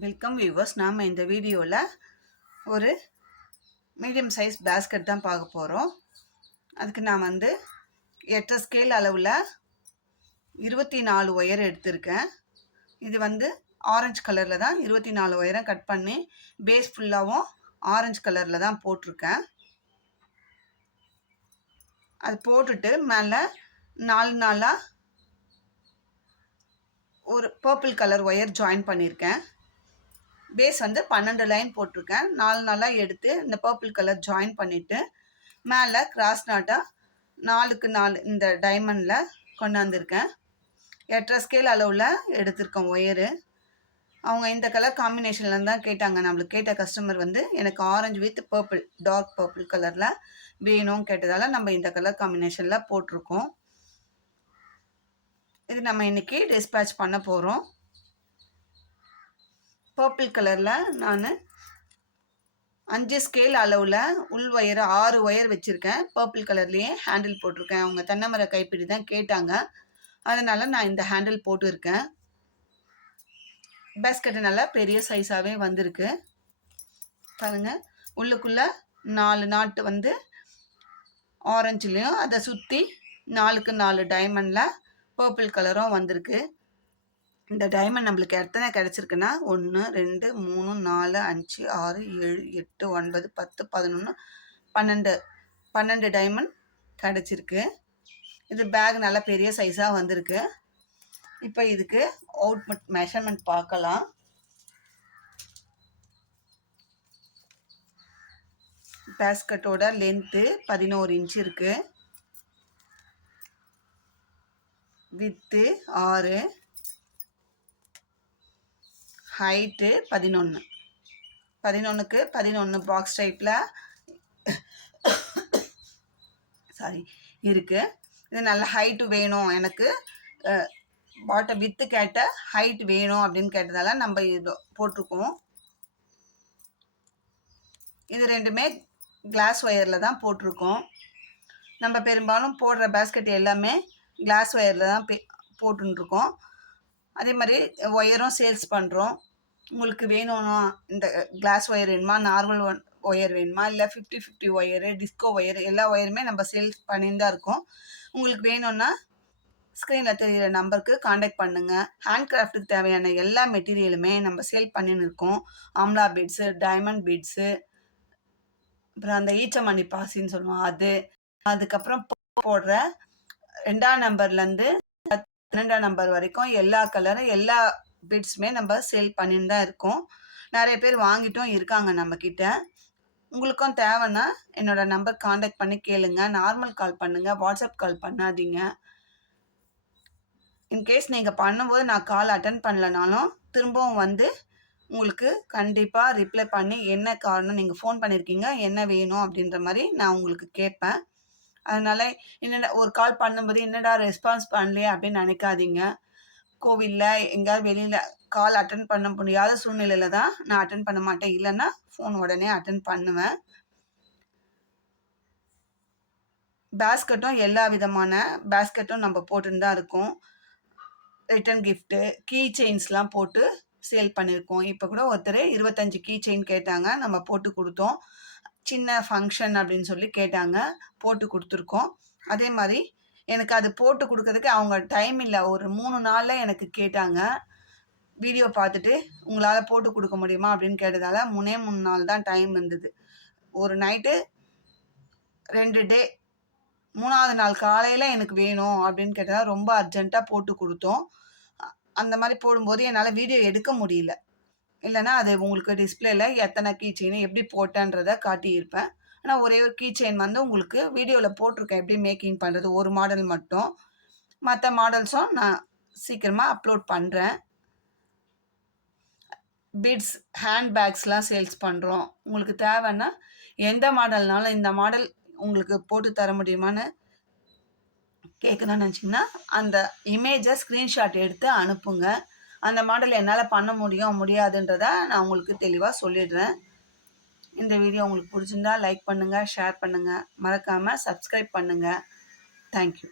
Welcome viewers. நாம் இந்த வீடியோவில் ஒரு மீடியம் சைஸ் பேஸ்கெட் தான் பார்க்க போகிறோம். அதுக்கு நான் 8 ஸ்கேல் அளவில் 24 ஒயர் எடுத்திருக்கேன். இது ஆரஞ்சு கலரில் தான் 24 ஒயரை கட் பண்ணி பேஸ் ஃபுல்லாகவும் ஆரஞ்சு கலரில் தான் போட்டிருக்கேன். அது போட்டுட்டு மேலே 4 நாளாக ஒரு பர்பிள் கலர் ஒயர் ஜாயின் பண்ணியிருக்கேன். பேஸ் 12 லைன் போட்டிருக்கேன். 4 நாளாக எடுத்து இந்த பர்பிள் கலர் ஜாயின் பண்ணிவிட்டு மேலே கிராஸ் நாட்டாக 4க்கு 4 இந்த டைமண்டில் கொண்டாந்துருக்கேன். 8 ஸ்கேல் அளவில் எடுத்திருக்கேன் ஒயரு. அவங்க இந்த கலர் காம்பினேஷனில் தான் கேட்டாங்க. நம்மளுக்கு கேட்ட கஸ்டமர் எனக்கு orange with purple, dark purple கலரில் வேணும் கேட்டதால் நம்ம இந்த கலர் காம்பினேஷனில் போட்டிருக்கோம். இது நம்ம இன்றைக்கி டிஸ்பேட்ச் பண்ண போகிறோம். பர்பிள் கலரில் நான் 5 ஸ்கேல் அளவில் உள் ஒயர் 6 ஒயர் வச்சுருக்கேன். பர்பிள் கலர்லேயே ஹேண்டில் போட்டிருக்கேன். அவங்க தென்னைமர கைப்பிடி தான் கேட்டாங்க, அதனால் நான் இந்த ஹேண்டில் போட்டிருக்கேன். பேஸ்கெட்டு நல்லா பெரிய சைஸாகவே வந்திருக்கு பாருங்கள். உள்ளுக்குள்ளே 4 நாட்டு ஆரஞ்சுலேயும் அதை சுற்றி 4க்கு 4 டைமண்டில் பர்பிள் கலரும் வந்திருக்கு. இந்த டைமண்ட் நம்மளுக்கு எத்தனை கிடச்சிருக்குன்னா 1 2 3 4 5 6 7 8 9 10 11 12 டைமண்ட் கிடச்சிருக்கு. இது பேக் நல்லா பெரிய சைஸாக வந்திருக்கு. இப்போ இதுக்கு அவுட்புட் மெஷர்மெண்ட் பார்க்கலாம். பேஸ்கட்டோட லென்த்து 11 இன்ச் இருக்குது. வித்து 6, ஹைட்டு 11க்கு 11 பாக்ஸ் டைப்பில் இருக்குது. இது நல்ல ஹைட்டு வேணும், எனக்கு பாட்டம் வித்து கேட்ட ஹைட் வேணும் அப்படின்னு கேட்டதால நம்ம இது போட்டிருக்கோம். இது ரெண்டுமே கிளாஸ் ஒயரில் தான் போட்டிருக்கோம். நம்ம பெரும்பாலும் போடுற பேஸ்கெட் எல்லாமே கிளாஸ் ஒயரில் தான் போட்டுருக்கோம். அதே மாதிரி ஒயரும் சேல்ஸ் பண்ணுறோம். உங்களுக்கு வேணும்னா இந்த கிளாஸ் ஒயர் வேணுமா, நார்மல் ஒயர் வேணுமா, இல்லை 50-50 ஒயரு, டிஸ்கோ ஒயரு, எல்லா ஒயருமே நம்ம சேல்ஸ் பண்ணிட்டு தான் இருக்கோம். உங்களுக்கு வேணும்னா ஸ்க்ரீனில் தெரிகிற நம்பருக்கு காண்டாக்ட் பண்ணுங்கள். ஹேண்ட் கிராஃப்ட்டுக்கு தேவையான எல்லா மெட்டீரியலுமே நம்ம சேல் பண்ணின்னு இருக்கோம். ஆம்லா பீட்ஸு, டைமண்ட் பீட்ஸு, அப்புறம் அந்த ஈச்சமணி பாசின்னு சொல்லுவோம் அது, அதுக்கப்புறம் போடுற 2ஆம் நம்பர்லேருந்து 12ஆம் நம்பர் வரைக்கும் எல்லா கலரும் எல்லா பீட்ஸுமே நம்ம சேல் பண்ணின்னு தான் இருக்கோம். நிறைய பேர் வாங்கிட்டும் இருக்காங்க நம்மக்கிட்ட. உங்களுக்கும் தேவைன்னா என்னோடய நம்பர் காண்டாக்ட் பண்ணி கேளுங்க. நார்மல் கால் பண்ணுங்கள், வாட்ஸ்அப் கால் பண்ணாதீங்க. இன்கேஸ் நீங்கள் பண்ணும்போது நான் கால் அட்டன் பண்ணலனாலும் திரும்பவும் உங்களுக்கு கண்டிப்பாக ரிப்ளை பண்ணி என்ன காரணம், நீங்கள் ஃபோன் பண்ணியிருக்கீங்க, என்ன வேணும் அப்படின்ற மாதிரி நான் உங்களுக்கு கேட்பேன். அதனால் என்னடா ஒரு கால் பண்ணும்போது என்னடா ரெஸ்பான்ஸ் பண்ணலையே அப்படின்னு நினைக்காதீங்க. கோவிலில் எங்கேயாவது வெளியில் கால் அட்டன் பண்ண முடியாத சூழ்நிலையில் தான் நான் அட்டன் பண்ண மாட்டேன், இல்லைன்னா ஃபோன் உடனே அட்டன் பண்ணுவேன். பேஸ்கெட்டும் எல்லா விதமான பேஸ்கெட்டும் நம்ம போட்டுன்னு தான் இருக்கோம். ரிட்டன் கிஃப்ட்டு, கீ செயின்ஸ்லாம் போட்டு சேல் பண்ணியிருக்கோம். இப்போ கூட ஒருத்தர் 25 கீ செயின் கேட்டாங்க, நம்ம போட்டு கொடுத்தோம். சின்ன ஃபங்க்ஷன் அப்படின்னு சொல்லி கேட்டாங்க, போட்டு கொடுத்துருக்கோம். அதே மாதிரி எனக்கு அது போட்டு கொடுக்கறதுக்கு அவங்க டைம் இல்லை. ஒரு 3 நாளில் எனக்கு கேட்டாங்க. வீடியோ பார்த்துட்டு உங்களால் போட்டு கொடுக்க முடியுமா அப்படின்னு கேட்டதால் 3 நாள் தான் டைம் இருந்தது. ஒரு நைட்டு 2 டே, 3ஆவது நாள் காலையில் எனக்கு வேணும் அப்படின்னு கேட்டதால் ரொம்ப அர்ஜெண்ட்டாக போட்டு கொடுத்தோம். அந்த மாதிரி போடும்போது என்னால் வீடியோ எடுக்க முடியல, இல்லைனா அது உங்களுக்கு டிஸ்பிளேல எத்தனை கீ செயின் எப்படி போட்டேன்றதை காட்டியிருப்பேன். ஆனால் ஒரே ஒரு கீ செயின் உங்களுக்கு வீடியோவில் போட்டிருக்கேன் எப்படி மேக்கிங் பண்ணுறது, ஒரு மாடல் மட்டும். மற்ற மாடல்ஸும் நான் சீக்கிரமாக அப்லோட் பண்ணுறேன். பீட்ஸ், ஹேண்ட் பேக்ஸ்லாம் சேல்ஸ் பண்ணுறோம். உங்களுக்கு தேவைன்னா எந்த மாடல்னாலும் இந்த மாடல் உங்களுக்கு போட்டு தர முடியுமான்னு கேட்கணும்னு நினச்சிங்கன்னா அந்த இமேஜை ஸ்க்ரீன்ஷாட் எடுத்து அனுப்புங்க. அந்த மாடல் என்னால் பண்ண முடியாதுன்றதை நான் உங்களுக்கு தெளிவாக சொல்லிடுறேன். இந்த வீடியோ உங்களுக்கு பிடிச்சிருந்தா லைக் பண்ணுங்கள், ஷேர் பண்ணுங்கள், மறக்காமல் சப்ஸ்கிரைப் பண்ணுங்கள். தேங்க்யூ.